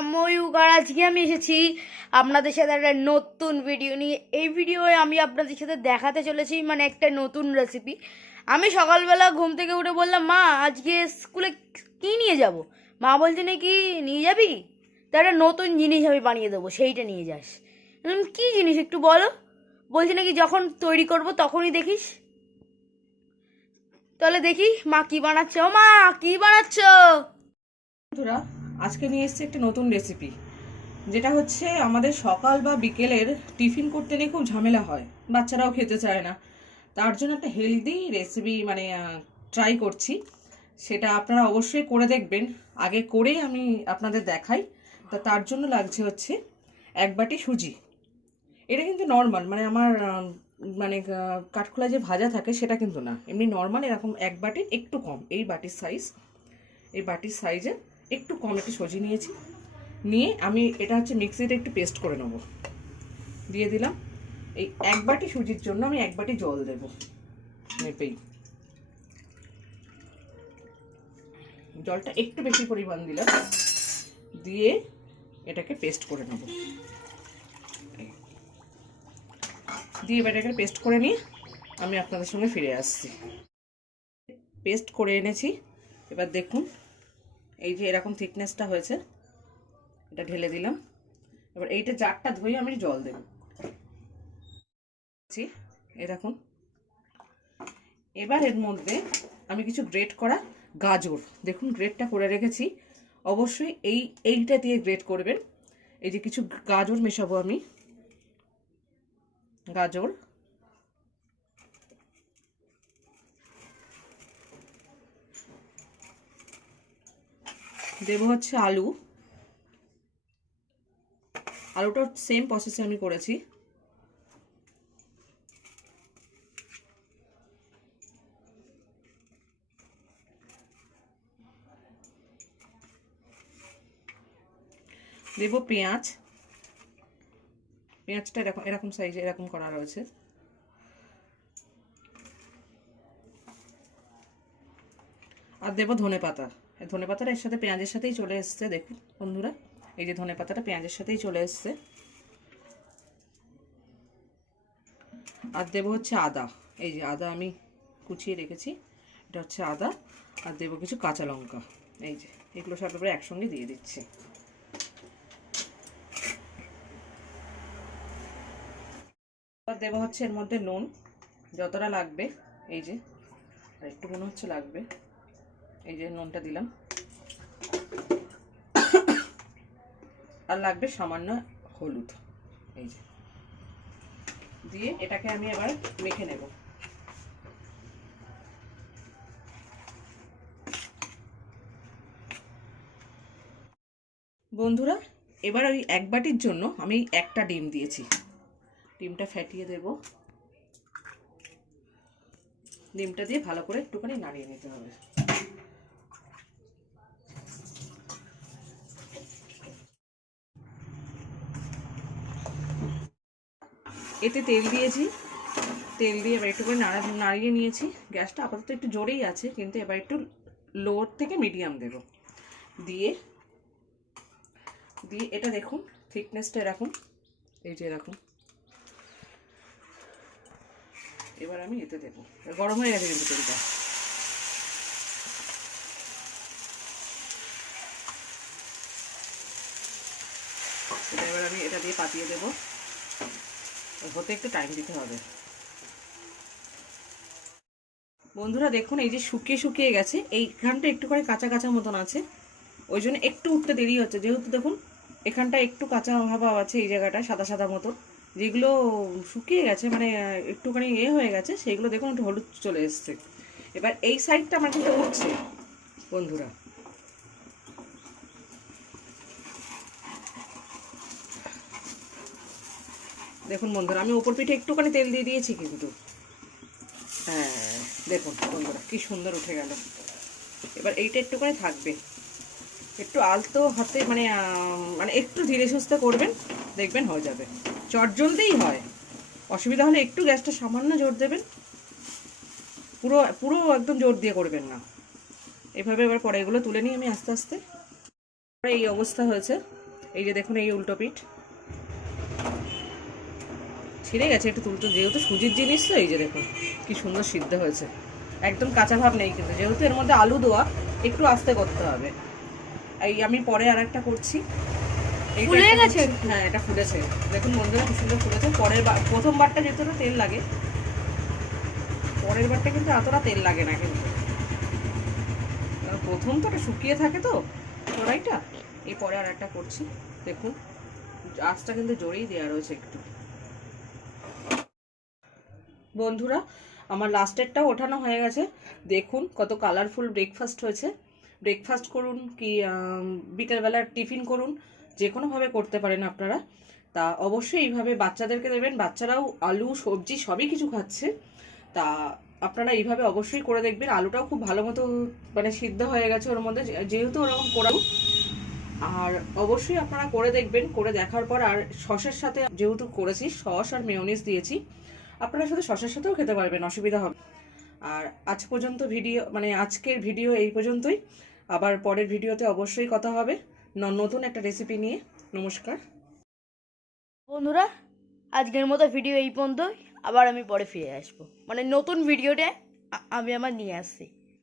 নাম ময়ূক আর আজকে আমি এসেছি আপনাদের সাথে একটা নতুন ভিডিও নিয়ে। এই ভিডিওয়ে আমি আপনাদের সাথে দেখাতে চলেছি মানে একটা নতুন রেসিপি। আমি সকালবেলা ঘুম থেকে উঠে বললাম, মা আজকে স্কুলে কি নিয়ে যাব? মা বলছে নাকি নিয়ে যাবি, তা একটা নতুন জিনিস আমি বানিয়ে দেবো, সেইটা নিয়ে যাস। কি জিনিস একটু বলো। বলছে নাকি যখন তৈরি করব তখনই দেখিস। তাহলে দেখি মা কি বানাচ্ছে। ও মা, কি বানাচ্ছ? বন্ধুরা, আজকে নিয়ে এসেছি একটা নতুন রেসিপি, যেটা হচ্ছে আমাদের সকাল বা বিকেলের টিফিন করতে নিয়ে খুব ঝামেলা হয়, বাচ্চারাও খেতে চায় না। তার জন্য একটা হেলদি রেসিপি ট্রাই করছি। সেটা আপনারা অবশ্যই করে দেখবেন। আগে করেই আমি আপনাদের দেখাই। তার জন্য লাগছে হচ্ছে 1 বাটি সুজি। এটা কিন্তু নর্মাল, মানে আমার কাঠখোলা যে ভাজা থাকে সেটা কিন্তু না, এমনি নর্মাল এরকম 1 বাটির একটু কম, এই বাটির সাইজে একটু কম একটু সুজি নিয়েছি। নিয়ে আমি এটা হচ্ছে মিক্সিতে একটু পেস্ট করে নেব। দিয়ে দিলাম। এই 1 বাটি সুজির জন্য আমি 1 বাটি জল দেবো মেপেই। জলটা একটু বেশি পরিমাণ দিলাম, দিয়ে এটাকে পেস্ট করে নেব। দিয়ে এটাকে পেস্ট করে নিয়ে আমি আপনাদের সঙ্গে ফিরে আসছি। পেস্ট করে এনেছি। এবার দেখুন, এই যে এরকম থিকনেসটা হয়েছে, এটা ঢেলে দিলাম। এবার এইটা জারটা ধুয়ে আমি জল দেব। এরকম। এবার এর মধ্যে আমি কিছু গ্রেট করা গাজর, দেখুন গ্রেটটা করে রেখেছি। অবশ্যই এইটা দিয়ে গ্রেট করবেন। এই যে কিছু গাজর মেশাবো আমি। গাজর দেবো হচ্ছে আলুটা সেম প্রসেসে আমি করেছি। দেবো পেঁয়াজটা এরকম এরকম সাইজে এরকম করা রয়েছে। আর দেবো ধনেপাতা। ধনেপাতাটা এর সাথে পেঁয়াজের সাথেই চলে এসছে, দেখুন বন্ধুরা, এই যে ধনেপাতাটা পেঁয়াজের সাথেই চলে এসছে। আর দেবো হচ্ছে আদা। এই যে আদা আমি কুচিয়ে রেখেছি, এটা হচ্ছে আদা। আর দেবো কিছু কাঁচা লঙ্কা। এই যে এগুলো সব এবারে একসঙ্গে দিয়ে দিচ্ছি। আর দেবো হচ্ছে এর মধ্যে নুন, যতটা লাগবে। এই যে আর একটু মনে হচ্ছে লাগবে, এই যে নুনটা দিলাম। আর লাগবে সামান্য হলুদ। এই যে দিয়ে এটাকে আমি এবার মেখে নেব। বন্ধুরা, এবার ওই 1 বাটির জন্য আমি একটা ডিম দিয়েছি। ডিমটা ফেটিয়ে দেব। ডিমটা দিয়ে ভালো করে একটুখানি নাড়িয়ে নিতে হবে। এতে তেল দিয়েছি। তেল দিয়ে এবার একটু করে নাড়িয়ে নিয়েছি। গ্যাসটা আপাতত একটু জোরেই আছে, কিন্তু এবার একটু লোর থেকে মিডিয়াম দেব। দিয়ে এটা দেখুন থিকনেসটা এরকম, এই যে এরকম। এবার আমি এতে দেবো। গরম হয়ে গেছে কিন্তু তেলটা। এবার আমি এটা দিয়ে পাতিয়ে দেবো। হতে একটু টাইম দিতে হবে। বন্ধুরা দেখুন, এই যে শুকিয়ে গেছে, এইখানটা একটু করে কাঁচা কাঁচা মতন আছে, ওই জন্য একটু উঠতে দেরি হচ্ছে। যেহেতু দেখুন এখানটা একটু কাঁচা ভাব আছে, এই জায়গাটা সাদা সাদা মতন, যেগুলো শুকিয়ে গেছে মানে একটুখানি হয়ে গেছে, সেইগুলো দেখুন একটু হলুদ চলে এসছে। এবার এই সাইডটা আমার কিন্তু উঠছে বন্ধুরা। দেখুন বন্ধুরা, আমি ওপর পিঠে একটুখানি তেল দিয়ে দিয়েছি কিন্তু। হ্যাঁ দেখুন বন্ধুরা, কি সুন্দর উঠে গেল। এবার এইটা একটুখানি থাকবে, একটু আলতো হাতে মানে একটু ধীরে সুস্থে করবেন, দেখবেন হয়ে যাবে। চটজলদিই হয়। অসুবিধা হলে একটু গ্যাসটা সামান্য জোর দেবেন, পুরো পুরো একদম জোর দিয়ে করবেন না। এভাবে এবার পরে এগুলো তুলে নিই আমি আস্তে আস্তে। এই অবস্থা হয়েছে। এই যে দেখুন, এই উল্টো পিঠ ছিঁড়ে গেছে, একটু তুলতে, যেহেতু সুজির জিনিস তো। এই যে দেখুন কি সুন্দর সিদ্ধ হয়েছে, একদম কাঁচা ভাব নেই কিন্তু, যেহেতু এর মধ্যে আলু দেওয়া, একটু আস্তে করতে হবে। এই আমি পরে আর একটা করছি। এইটা ফুলে একটা গেছে? করছি। হ্যাঁ, এটা ফুলেছে, দেখুন বন্ধুরা কি সুন্দর ফুলেছে। প্রথম বারটা যেহেতু তেল লাগে, পরের বারটা কিন্তু এতটা তেল লাগে না কিন্তু, কারণ প্রথম তো ওটা শুকিয়ে থাকে তো কড়াইটা। এই পরে আর একটা করছি, দেখুন আঁচটা কিন্তু জোরেই দেওয়া রয়েছে একটু। বন্ধুরা আমার লাস্টেরটাও ওঠানো হয়ে গেছে, দেখুন কত কালারফুল ব্রেকফাস্ট হয়েছে। ব্রেকফাস্ট করুন কি বিকেলবেলার টিফিন করুন, যে কোনোভাবে করতে পারেন আপনারা। তা অবশ্যই এইভাবে বাচ্চাদেরকে দেবেন, বাচ্চারাও আলু সবজি সবই কিছু খাচ্ছে। তা আপনারা এইভাবে অবশ্যই করে দেখবেন। আলুটাও খুব ভালো মতো মানে সিদ্ধ হয়ে গেছে ওর মধ্যে, যেহেতু ওরকম করা। আর অবশ্যই আপনারা করে দেখবেন, করে দেখার পর আর সসের সাথে যেহেতু করেছি, সস আর মেয়োনিজ দিয়েছি, আপনারা শুধু সসের সাথেও খেতে পারবেন, অসুবিধা হবে। আর আজ পর্যন্ত ভিডিও, মানে আজকের ভিডিও এই পর্যন্তই। আবার পরের ভিডিওতে অবশ্যই কথা হবে নতুন একটা রেসিপি নিয়ে। নমস্কার বন্ধুরা, আজকের মতো ভিডিও এই পর্যন্তই। আবার আমি পরে ফিরে আসবো, মানে নতুন ভিডিওটা আমি আমার নিয়ে আসছি।